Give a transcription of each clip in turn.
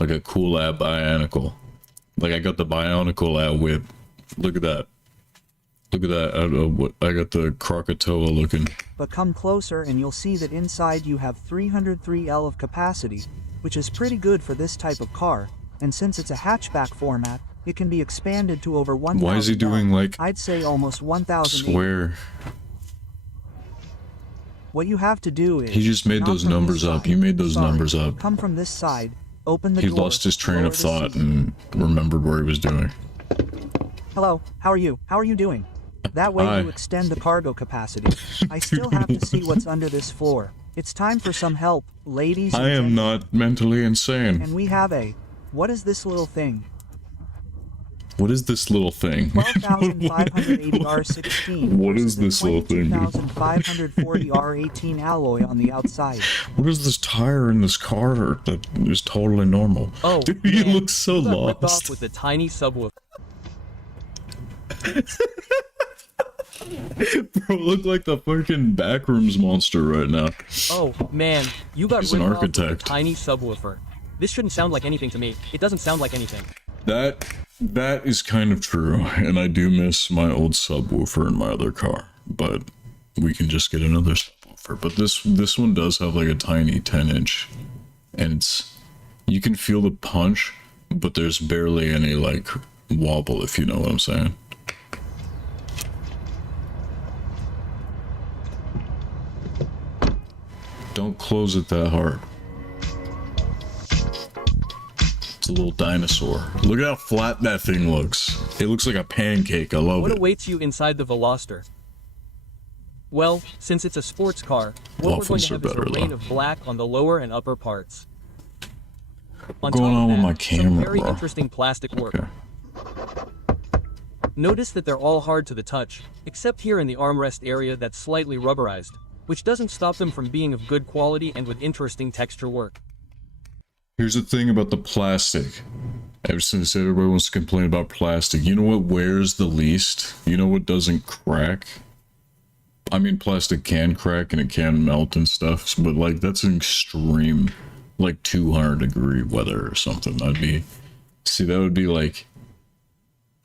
like a cool app Bionicle. Like I got the Bionicle at whip. Look at that. Look at that. I got the Krakatoa looking. But come closer and you'll see that inside you have 303L of capacity, which is pretty good for this type of car, and since it's a hatchback format, it can be expanded to over 1,000. Why is he doing like I'd say almost 1,000. square? What you have to do is... He just made those numbers up. He made those numbers up. Come from this side, open the He door, lost his train lower of the thought seat. and remembered where he was doing. Hello, how are you? How are you doing? That way Hi. you extend the cargo capacity. I still have to see what's under this floor. It's time for some help, ladies and I am gentlemen. not mentally insane. And we have a... What is this little thing? What is this little thing? 12,580 R16. What is this little thing, dude? 22,540 R18 alloy on the outside. What is this tire in this car that is totally normal? Oh, Dude, he man, looks so you got ripped lost. off with the tiny subwoofer. Bro, look like the fucking backrooms monster right now. Oh, man, you got He's an ripped off with architect. a tiny subwoofer. This shouldn't sound like anything to me. It doesn't sound like anything. That is kind of true, and I do miss my old subwoofer in my other car, but we can just get another subwoofer. But this one does have like a tiny 10-inch, and it's, you can feel the punch, but there's barely any like wobble, if you know what I'm saying. Don't close it that hard. It's a little dinosaur. Look at how flat that thing looks. It looks like a pancake. I love What it. awaits you inside the Veloster? Well, since it's a sports car, what we're going Waffles to are have is a better, rain though. of black on the lower and upper parts. What's going on with my camera, some very bro? interesting plastic work. Okay. Notice that they're all hard to the touch, except here in the armrest area that's slightly rubberized, which doesn't stop them from being of good quality and with interesting texture work. Here's the thing about the plastic. Ever since everybody wants to complain about plastic, you know what wears the least? You know what doesn't crack? I mean, plastic can crack and it can melt and stuff, but like that's an extreme, like 200-degree weather or something. See, that would be like,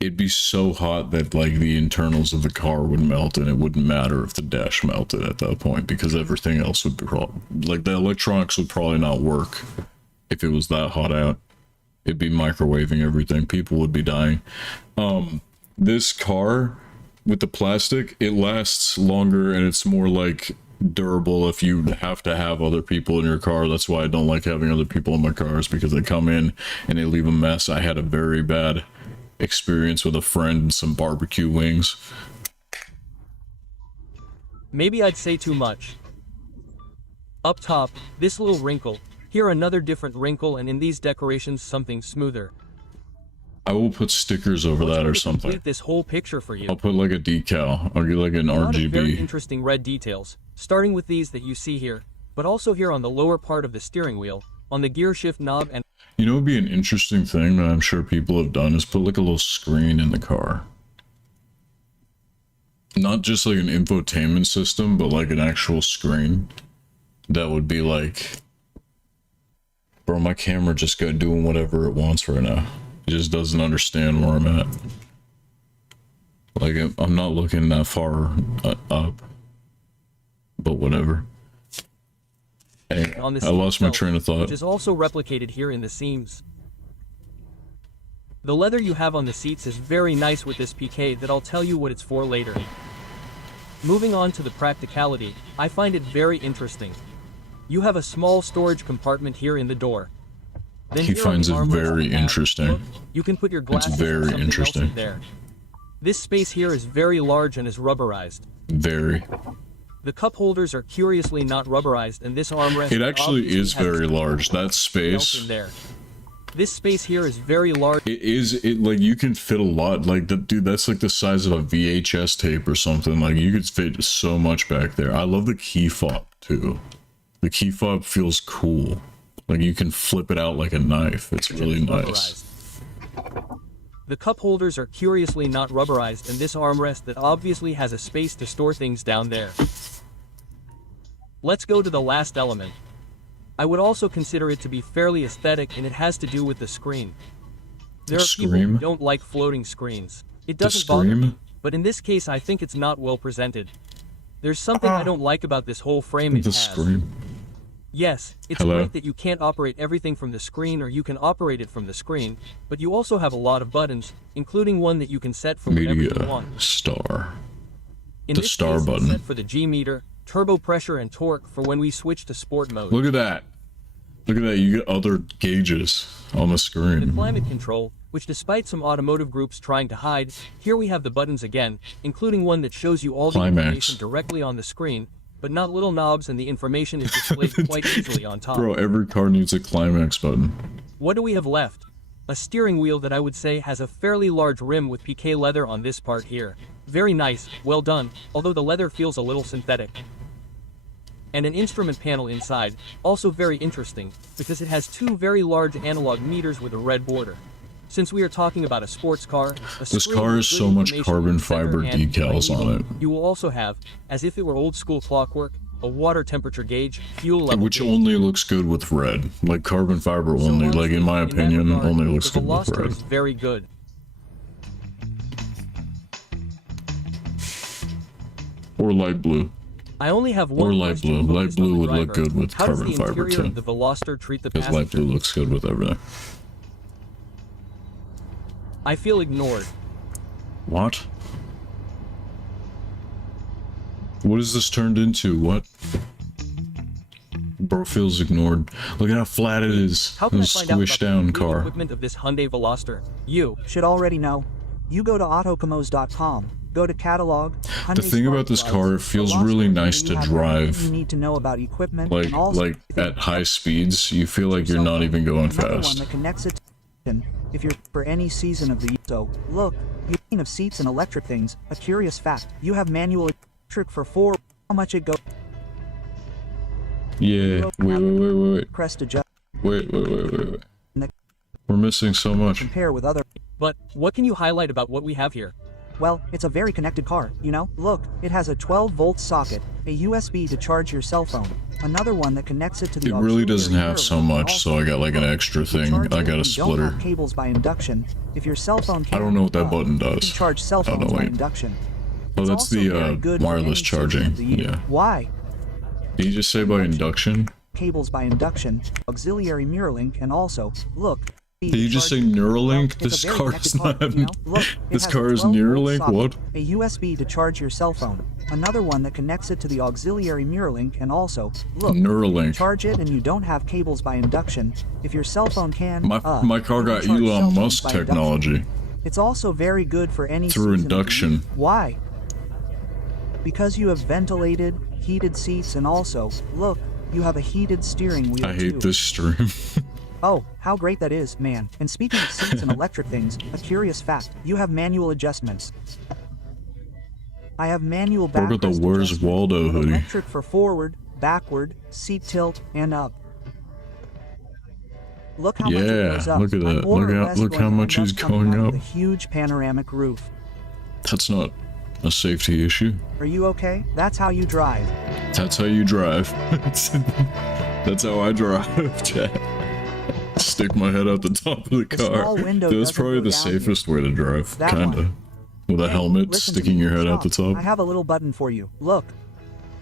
it'd be so hot that like the internals of the car would melt, and it wouldn't matter if the dash melted at that point, because everything else would be like the electronics would probably not work if it was that hot out. It'd be microwaving everything. People would be dying. This car with the plastic, it lasts longer and it's more like durable if you have to have other people in your car. That's why I don't like having other people in my cars, because they come in and they leave a mess. I had a very bad experience with a friend and some barbecue wings. Maybe I'd say too much. Up top, this little wrinkle. Here another different wrinkle, and in these decorations something smoother. I will put stickers over What's that going or to something. complete this whole picture for you? I'll put like a decal. I'll get like an A lot of very RGB. interesting red details, starting with these that you see here, but also here on the lower part of the steering wheel, on the gear shift knob, and You know what would be an interesting thing that I'm sure people have done is put like a little screen in the car. Not just like an infotainment system, but like an actual screen. That would be like... Bro, my camera just got doing whatever it wants right now. It just doesn't understand where I'm at. Like, I'm not looking that far up. But whatever. Hey, on the I seat lost my itself, train of thought. which is also replicated here in the seams. The leather you have on the seats is very nice with this PK that I'll tell you what it's for later. Moving on to the practicality, I find it very interesting. You have a small storage compartment here in the door. Then He here on finds the it armrest very you have, interesting. look, you can put your glasses or very something else interesting. in there. This space here is very large and is rubberized. Very. The cup holders are curiously not rubberized, and this armrest It actually obviously is has very its large. That else space, in there. This space here is very large. it like you can fit a lot. Like dude, that's like the size of a VHS tape or something. Like you could fit so much back there. I love the key fob too. The key fob feels cool. Like you can flip it out like a knife. It's really nice. Rubberized. The cup holders are curiously not rubberized, and this armrest that obviously has a space to store things down there. Let's go to the last element. I would also consider it to be fairly aesthetic, and it has to do with the screen. There The are people who screen? don't like floating screens. It The doesn't bother me, screen? but in this case I think it's not well presented. There's something I don't like about this whole frame it The has. screen. Yes, it's Hello? great that you can't operate everything from the screen, or you can operate it from the screen, but you also have a lot of buttons, including one that you can set for whatever you Media want. star. In the this star case, button. It's set for the G meter, turbo pressure, and torque for when we switch to sport mode. Look at that. Look at that. You get other gauges on the The screen. climate control, which despite some automotive groups trying to hide, here we have the buttons again, including one that shows you all the Climax. information directly on the screen, but not little knobs, and the information is displayed quite easily on top. Bro, every car needs a climax button. What do we have left? A steering wheel that I would say has a fairly large rim with PK leather on this part here. Very nice, well done, although the leather feels a little synthetic. And an instrument panel inside, also very interesting, because it has two very large analog meters with a red border. Since we are talking about a sports car, This car has so much carbon fiber decals on it. You will also have, as if it were old school clockwork, a water temperature gauge, fuel level Which gauge. only looks good with red. Like carbon fiber So only, like honestly, in my that opinion, regard, only looks the good with Veloster red. is very good. Or light blue. I only have one Or light question blue. Light focused on blue the would look driver. good with How does carbon the fiber interior too. of the Veloster treat the Because light passenger? blue looks good with everything. I feel ignored. What? What is this turned into? What? Bro feels ignored. Look at how flat it is. How can I This find out squished about down the complete car. equipment of this Hyundai Veloster? You. Should already know. You go to autocosmos.com, go to catalog. The thing about this car, it feels really nice to drive. You need to know about equipment Like, and also like at high speeds, you feel like you're not even going another one fast. that connects it to if you're for any season of the year. So look, you of seats and electric things. A curious fact: you have manual electric for 4. How much it goes? Yeah. Wait. Press adjust. Wait. We're missing so much. Compare with other. But, what can you highlight about what we have here? Well, it's a very connected car, you know? Look, it has a 12-volt socket, a USB to charge your cell phone, another one that connects it to the It really auxiliary doesn't have mirror so link, and much, so also, I got like an extra thing. charge I it got when a you don't splitter. have cables by induction. If your cell phone I don't know what that button you does. can charge cell I don't phones know, by wait. induction. Oh, It's that's also the very good for wireless any season charging. of the year. Yeah. Why? Did you just say by induction? Cables by induction, auxiliary mirror link, and also, look. Did you just say Neuralink? It's This a very car's connected car, not. you know? Look, it This has a car is 12-volt Neuralink? socket, What? A USB to charge your cell phone, another one that connects it to the auxiliary mirror link, and also, look, Neuralink. charge it and you don't have cables by induction. If your cell phone can, My car you can got charge cell Elon phones Musk by induction. technology. It's also very good for any Through season of the induction. year. Why? Because you have ventilated, heated seats, and also, look, you have a heated steering wheel I hate too. this stream. Oh, how great that is, man. And speaking of seats and electric things, a curious fact, you have manual adjustments. I have manual Look at the backrest Where's adjustment, Waldo hoodie. electric for forward, backward, seat tilt, and up. Look how much it Yeah, goes up. look at I'm that. more Look or how- less look going how to much end he's jumping going out of up. A huge panoramic roof. That's not a safety issue. Are you okay? That's how you drive. That's how you drive. That's how I drive, chat. Stick my head out the top of the The car. small window That's doesn't probably go the down here. safest way to drive, That kinda. one. With a Hey, helmet listen to sticking me. your head out the Stop. top. I have a little button for you. Look.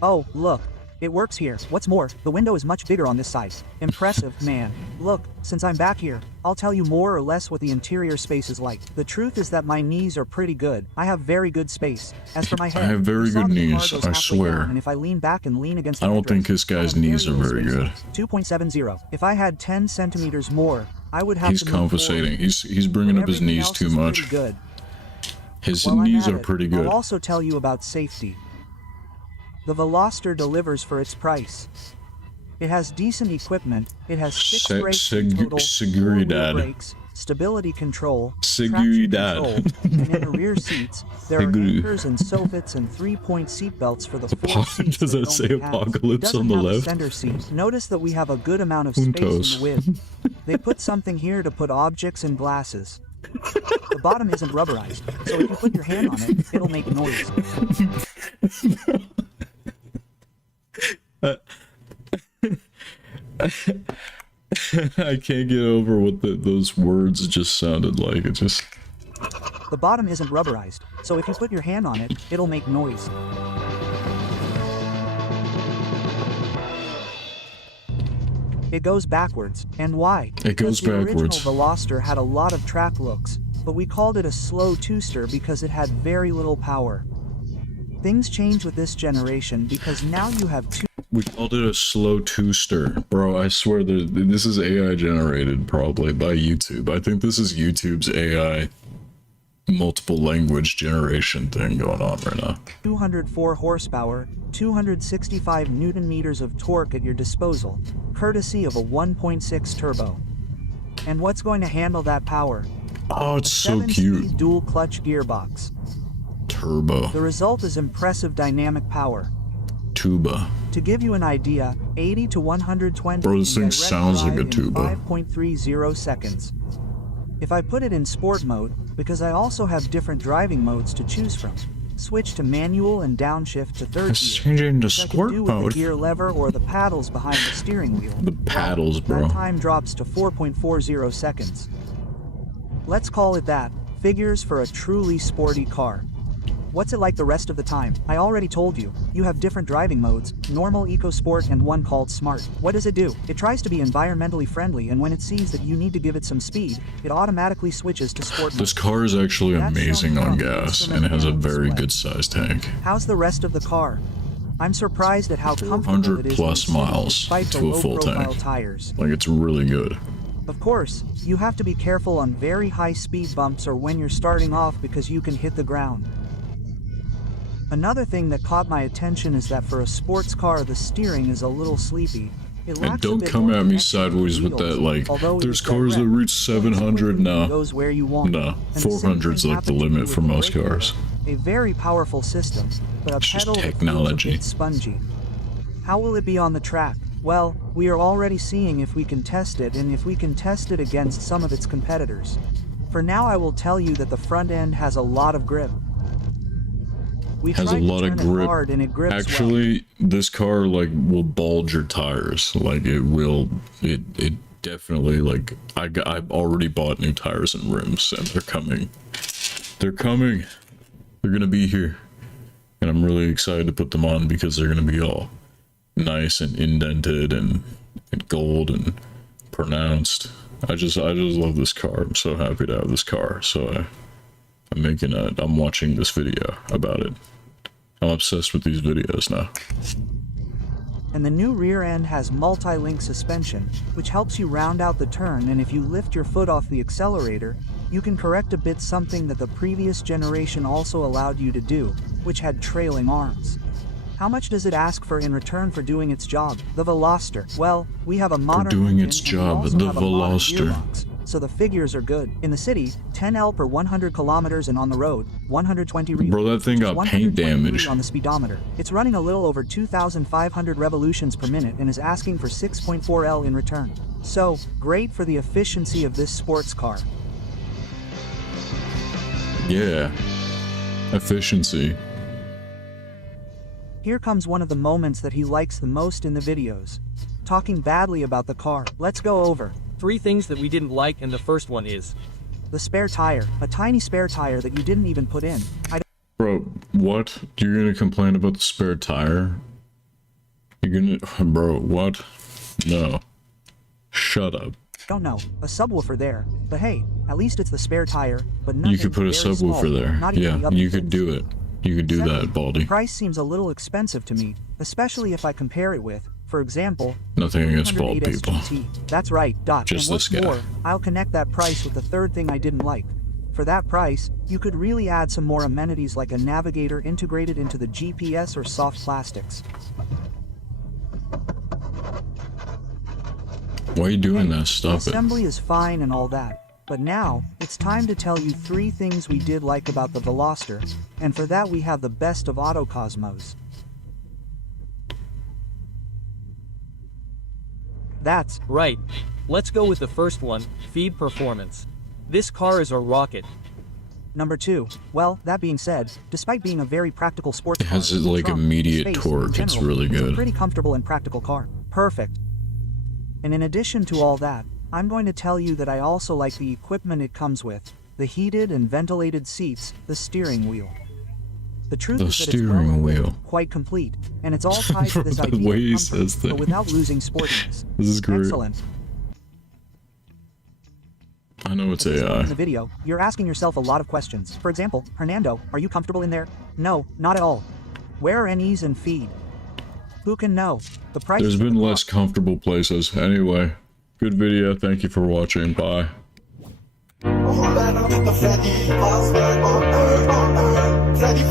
Oh, look. It works here. What's more, the window is much bigger on this side. Impressive, man. Look, since I'm back here, I'll tell you more or less what the interior space is like. The truth is that my knees are pretty good. I have very good space. As for my head, have very you saw good that the car knees, goes I halfway swear. down, and if I lean back and lean against the I don't think headrest, this I guy's have knees are little very space. good. 2.70. If I had 10 centimeters more, I would have He's to move forward. compensating. He's bringing But up his everything knees else too is pretty much. Good. His While I'm knees at are it, pretty good. I'll also tell you about safety. The Veloster delivers for its price. It has decent equipment. It has 6 Se- brakes in seg- total, 4 seguridad. wheel brakes, stability control, traction Seguridad. control, and in the rear seats, there are Segu- anchors and sofits and 3-point seat belts for the 4 Apo- seats does that that it say only has. apocalypse It doesn't on the have a left? center seat. Notice that we have a good amount of space in Puntos. the width. They put something here to put objects and glasses. The bottom isn't rubberized, so if you put your hand on it, it'll make noise. I can't get over what those words just sounded like. It just... The bottom isn't rubberized, so if you put your hand on it, it'll make noise. It goes backwards, and why? It goes Because the original backwards. Veloster had a lot of track looks, but we called it a slow two-ster because it had very little power. Things change with this generation because now you have two. We called it a slow two-ster. Bro, I swear this is AI generated probably by YouTube. I think this is YouTube's AI multiple language generation thing going on right now. 204 horsepower, 265 newton meters of torque at your disposal, courtesy of a 1.6 turbo. And what's going to handle that power? Oh, it's so 7-speed cute. dual clutch gearbox. Turbo. The result is impressive dynamic power. Tuba. To give you an idea, 80 to 120 Bro, this in thing direct sounds like drive a in tuba. 5.30 seconds. If I put it in sport mode, because I also have different driving modes to choose from, switch to manual and downshift to third It's gear, changing to which I can sport do with mode. the gear lever or the paddles behind the steering wheel. The paddles, bro. That time drops to 4.40 seconds. Let's call it that. Figures for a truly sporty car. What's it like the rest of the time? I already told you. You have different driving modes, normal, eco, sport, and one called smart. What does it do? It tries to be environmentally friendly, and when it sees that you need to give it some speed, it automatically switches to sport mode. This car is actually That's amazing shown on from the gas instrument and has a panel very display. good sized tank. How's the rest of the car? I'm surprised at how comfortable 400 it is plus in the city miles despite the to a full low-profile tank. tires. Like, it's really good. Of course, you have to be careful on very high speed bumps or when you're starting off because you can hit the ground. Another thing that caught my attention is that for a sports car the steering is a little sleepy. It And lacks a don't bit come more at me connection to the sideways with wheels, that, like, although it there's is cars that direct, reach so it's 700 quick, now. it goes where you want. Nah, And the same 400's thing like the happened to limit me for with the most brake cars. lever. A very powerful system, but a It's just pedal that feels a technology. bit spongy. How will it be on the track? Well, we are already seeing if we can test it and if we can test it against some of its competitors. For now I will tell you that the front end has a lot of grip. We Has a tried to lot of turn it grip. hard and it grips well. Actually, this car, like, will bulge your tires. Like, it will, it definitely, like, I've already bought new tires and rims, and they're coming. They're coming. They're gonna be here. And I'm really excited to put them on because they're gonna be all nice and indented and gold and pronounced. I just love this car. I'm so happy to have this car. So I'm watching this video about it. I'm obsessed with these videos now. And the new rear end has multi-link suspension, which helps you round out the turn, and if you lift your foot off the accelerator, you can correct a bit something that the previous generation also allowed you to do, which had trailing arms. How much does it ask for in return for doing its job? The Veloster. Well, we have a modern doing engine its and we job, also the have a modern Veloster. gearbox, so the figures are good. In the city, 10L per 100 kilometers, and on the road, 120 real. Bro, that thing which is got paint 123 damage. on the speedometer. It's running a little over 2,500 revolutions per minute and is asking for 6.4 L in return. So, great for the efficiency of this sports car. Yeah. Efficiency. Here comes one of the moments that he likes the most in the videos. Talking badly about the car. Let's go over. 3 things that we didn't like, and the first one is The spare tire. A tiny spare tire that you didn't even put in. I Bro, what? You're gonna complain about the spare tire? You're gonna... Bro, what? No. Shut up. don't know. A subwoofer there. But hey, at least it's the spare tire, but nothing You could put a very small, subwoofer there. not even the Yeah, other you could things. do it. You could do Second, that, Baldy. The price seems a little expensive to me, especially if I compare it with, for example, Nothing against bald 308 people. SGT. That's right, Dot. Just and what's this guy. more, I'll connect that price with the third thing I didn't like. For that price, you could really add some more amenities like a navigator integrated into the GPS or soft plastics. Why are you doing that? The Stop it. assembly is fine and all that, but now, it's time to tell you 3 things we did like about the Veloster, and for that we have the best of Autocosmos. That's right. Let's go with the first one, feed performance. This car is a rocket. number 2. Well, that being said, despite being a very practical sports It has, car, like, trunk, immediate space, in torque. It's general, really it's a good. pretty comfortable and practical car. Perfect. And in addition to all that, I'm going to tell you that I also like the equipment it comes with, the heated and ventilated seats, the steering wheel. The truth The is that it's steering well equipped, wheel. quite complete, and it's all tied to this The idea way of he comfort, says but things. without losing sportiness. This is great. Excellent. I know it's At this point AI. in the video, you're asking yourself a lot of questions. For example, Hernando, are you comfortable in there? No, not at all. Where are NEs and feed? Who can know? The price. There's been less comfortable places. Anyway, good video. Thank you for watching. Bye. Freddy